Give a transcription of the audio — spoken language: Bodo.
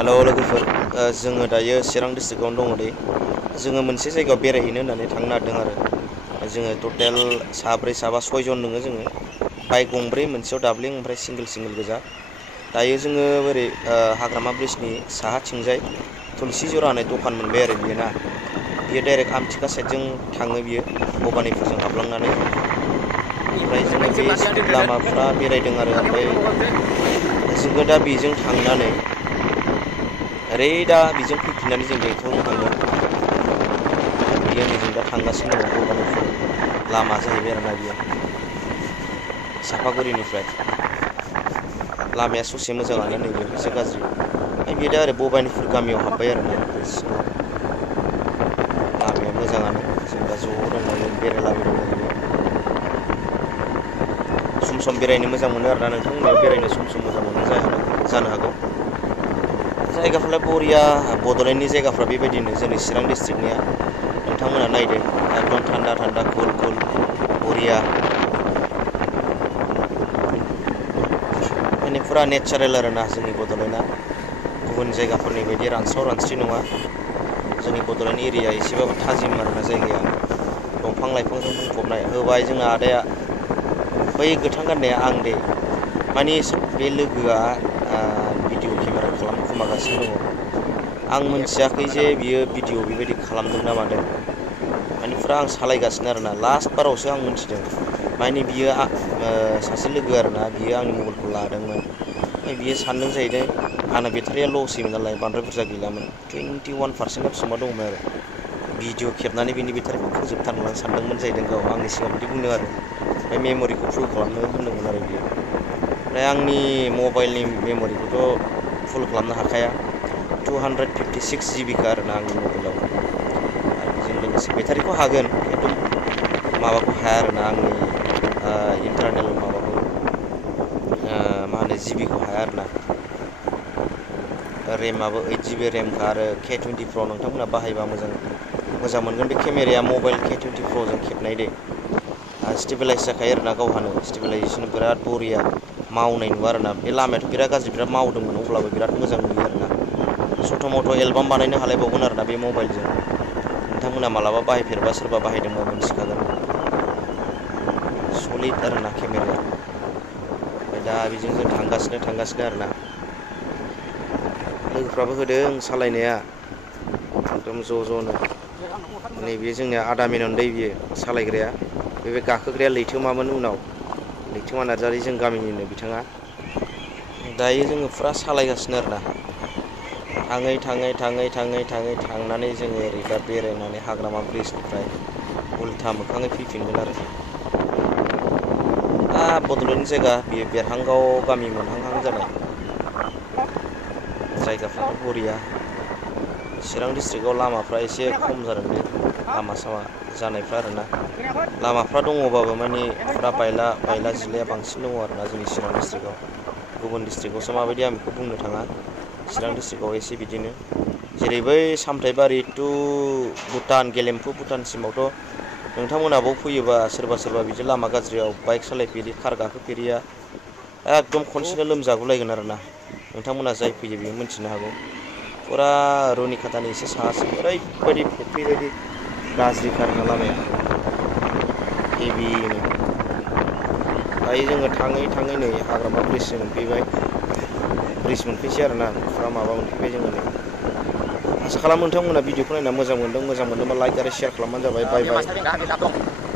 हेलौ लोगोफोर, जोङो दायो चिरां डिस्ट्रिक्टआवनो दङ दे। जोङो मोनसे जायगायाव बेरायहैनो होननानै थांनो नागिरदों आरो जोङो टटेल साब्रै साबा सयजन नोङो जोङो बाइक गंब्रै मोनसेयाव दाब्लिं ओमफ्राय सिंगेल गोजा। दायो जोङो ओरै हाग्रामा ब्रिजनि साहाथिंजाय तुलसि जरा होननाय दखान मोनबाय आरो बियो ना। बियो डाइरेक्ट आमथिखा साइडजों थाङो बियो भबानिफुरजों हाबलांनानै। ओमफ्राय जोङो बे लामाफ्रा बेरायदों आरो ओमफ्राय जोङो दा बेजों थांनानै ओरै दा बेजों फैफिननानै जों बेंथलजों थांगोन। बियो नै जों दा थांगासिनो दङ भबानिफुर लामा जाहैबाय आरोना बियो सापागुरिनिफ्राय। लामाया ससे मोजाङानो, नै बेवहायसो गाज्रि। ओमफ्राय बेयो दा ओरै भबानिफुर गामियाव हाब्बाय आरोना बे सिङाव। लामाया मोजाङानो, जों दा ज' दङ जों बेरायलाबायदों जाहैबाय। सम सम बेरायनो मोजां मोनो आरोना, नोंथांमोनाबो बेरायनो सम सम मोजां मोनो जानो हागौ। जायगाफ्रालाय बरिया, बड'लेण्डनि जायगाफ्रा बेबायदिनो जोंनि चिरां डिस्ट्रिक्टनिया। नोंथांमोना नायदो एकदम थान्दा थान्दा कुल बरिया। माने फुरा नेचारेल आरोना जोंनि बड'लेण्डआ। गुबुन जायगाफोरनि बायदि रानस्राव रानस्रि नङा। जोंनि बड'लेण्ड एरिया एसेबाबो थाजिम आरोना जायगाया। दंफां लाइफांजों बुंफबनाय। होबाय जोंना आदाया बै गोथां गाननाया आं दे। माने बे लोगोआ भिडिअ केमेरा खालामखुमागासिनो दङ। आं मोनथियाखै जे बियो भिडिअ बेबायदि खालामदों ना मादों। माने फुरा आं सालायगासिनो आरोना, लास्ट बारावसो आं मोनथिदों। माने बियो सासे लोगो आरोना, बियो आंनि मबाइलखौ लादोंमोन। ओमफ्राय बियो सानदों जाहैदों आंना बेटारिया ल'सैमोन नालाय, बांद्राय बुरजा गैलामोन, 21% ना बेसेबां दंमोन आरो। भिडिअ खेबनानै बिनि बेटारिखौ फोजोबथारनो सानदोंमोन जाहैदों गाव, आंनि सिगाङाव बिदि बुंदों आरो। ओमफ्राय मेम'रिखौ फुल खालामनो होनदोंमोन आरो बियो। ओमफ्राय आंनि मबाइलनि मेम'रिखौथ' फुल खालामनो हाखाया। 256 जिबिखा आरोना आंनि मबाइलाव। आरो बेजों लोगोसे बेटारिखौ हागोन, खिन्थु माबाखौ हाया आरोना, आंनि इन्टारनेल माबाखौ मा होनो जिबिखौ हाया आरोना। रेमाबो 8 GB रेमखा आरो K20 Pro नोंथांमोना बाहायबा मोजां मोनगोन। बे केमेराया मबाइल K20 Pro जों खेबनाय दे। स्टेबिलाइस जाखायो आरोना गावहानो, स्टेबिलाइजेसन बिराद बरिया मावनाय नुवा आरोना। बे लामायाथ' बिराद गाज्रि, बिराद मावदोंमोन, अब्लाबो बिराद मोजां नुयो आरोना। सथ' मथ' एलबाम बानायनो हालायबावगोन आरोना बे मबाइलजों। नोंथांमोना मालाबा बाहायफेरबा, सोरबा बाहायदोंबा मोनथिखागोन। सलिड आरोना केमेराया। ओमफ्राय दा बेजों जों थांगासिनो आरोना। लोगोफ्राबो होदों सालायनाया एकदम ज'-ज'नो। नैबे जोंनिया आदामेनन दै बियो सालायग्राया। बे गाखोग्राया लैथोमामोन उनाव। लैथोमा नार्जारि जों गामिनिनो बिथाङा। दायो जोङो फुरा सालायगासिनो आरोना। थाङै जोङो ओरै दा बेरायनानै हाग्रामा ब्रिजनिफ्राय उल्था मोखाङै फैफिनगोन आरो। बड'लेण्डनि जायगा बियो, बेरहांगाव गामि मोनहांहां जानाय। जायगाफ्राथ' बरिया। चिरां डिस्ट्रिक्टआव लामाफ्रा एसे खम जादों दे, लामा सामा जानायफ्रा आरोना। लामाफ्रा दङबाबो माने फुरा बायला जिलाया बांसिन दङ आरोना जोंनि चिरां डिस्ट्रिक्टआव। गुबुन डिस्ट्रिक्टआवसो माबायदि आं बेखौ बुंनो थाङा। चिरां डिस्ट्रिक्टआव एसे बिदिनो। जेरै बै सामथाइबारि टु भुटान, गेलेम्फु भुटानसिमावथ' नोंथांमोनाबो फैयोबा सोरबा बिदि लामा गाज्रियाव बाइक सालायफेरि, कार गाखोफेरिया एकदम खनसेनो लोमजागुलायगोन आरोना। नोंथांमोना जाय फैयो बेयो मिथिनो हागौ। फुरा रुनिखातानि एसे साहासिम ओरैबायदि फेक्ट्रि बायदि गाज्रिखा आरोना लामाया, हेभिनो। दायो जोङो थाङै नै हाग्रामा ब्रिजसिम मोनफैबाय। ब्रिज मोनफैसै आरोना, फुरा माबा मोनफैबाय जोङो नै। आसा खालामो नोंथांमोना भिडिअखौ नायना मोजां मोनदों। मोजां मोनदोंबा लाइक आरो शेयार खालामबानो जाबाय। बाय बाय।